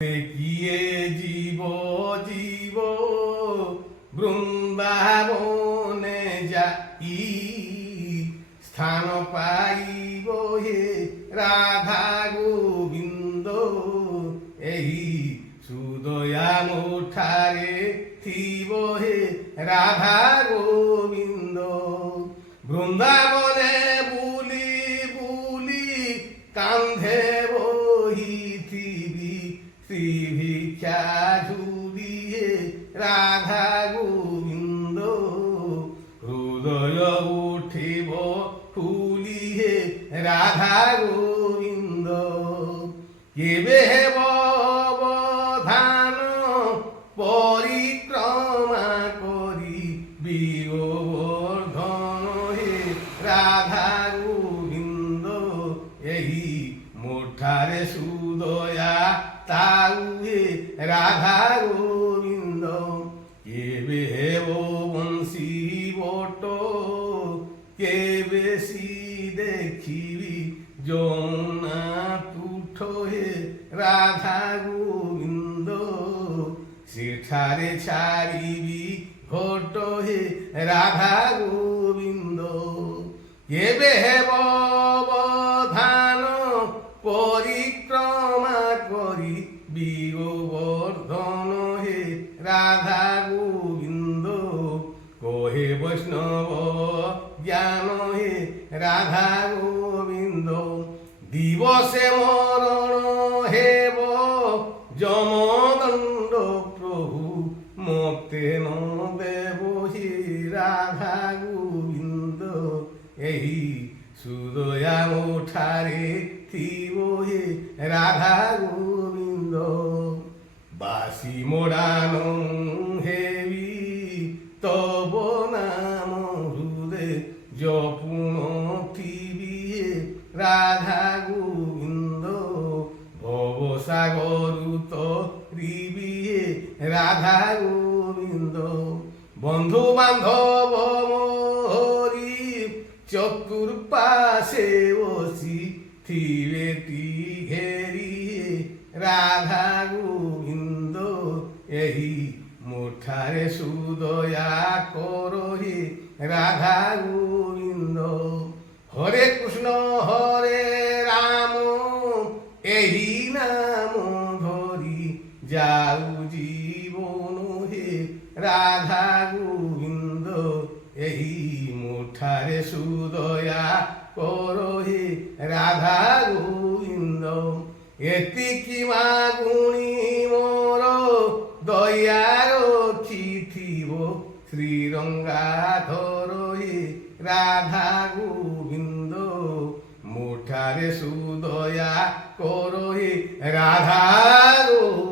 কিয়ে জীব জীব বৃন্দাবনে যাই স্থান পাইব হে রাধা গোবিন্দ এই সুদয়া মুঠারে থিব হে রাধা গোবিন্দ বৃন্দাবনে বুলি বুলি কান্ধে বহিথিবি শ্রী ভিক্ষা ঝুলিয়ে রাধা গোবিন্দ হৃদয় উঠিব ফুলিয়ে রাধা গোবিন্দ কেবে হেব অবধান পরিক্রমা করি বিগোবর্ধন হে রাধা গোবিন্দ এই মুঠারে সুদয়া তাউ হে রাধা গোবিন্দ কেবে হেব বংশী বট কেবে সি দেখিবি যমুনা তুঠ হে রাধা গোবিন্দ সেঠারে ছাড়িবি ঘট হে রাধা গোবিন্দ কেবে হেব অবধান পরিক্রমা করি বিগোবর্ধন হে রাধা গোবিন্দ কহে বৈষ্ণব জ্ঞান হে রাধা গোবিন্দ দিবসে মরণ হেব যমদণ্ড প্রভু মতে ন দেব হে রাধা গোবিন্দ এই সুদয়া মুঠারে থিব হে রাধা গোবিন্দ বাসি মোড়ান হেবি তব নাম হৃদে জপুন থিবি হে রাধা গোবিন্দ ভবসাগর তরিবি হে রাধা গোবিন্দ বন্ধু বান্ধব মোহরি চতুর্পাশে বসি থিবে তি ঘেরি হে রাধা গোবিন্দ এই মুঠারে সুদয়া কর হে রাধা গোবিন্দ হরে কৃষ্ণ হরে রাম এই নাম ধরি যাও জীবন হে রাধা গোবিন্দ এই মুঠারে সুদয়া কর হে রাধা গোবিন্দ এতিকি মাগুণী মোর দয়ার চিথিব শ্রীরঙ্গাধর হে রাধা গোবিন্দ মুঠারে সুদয়া কর হে রাধা গোবিন্দ।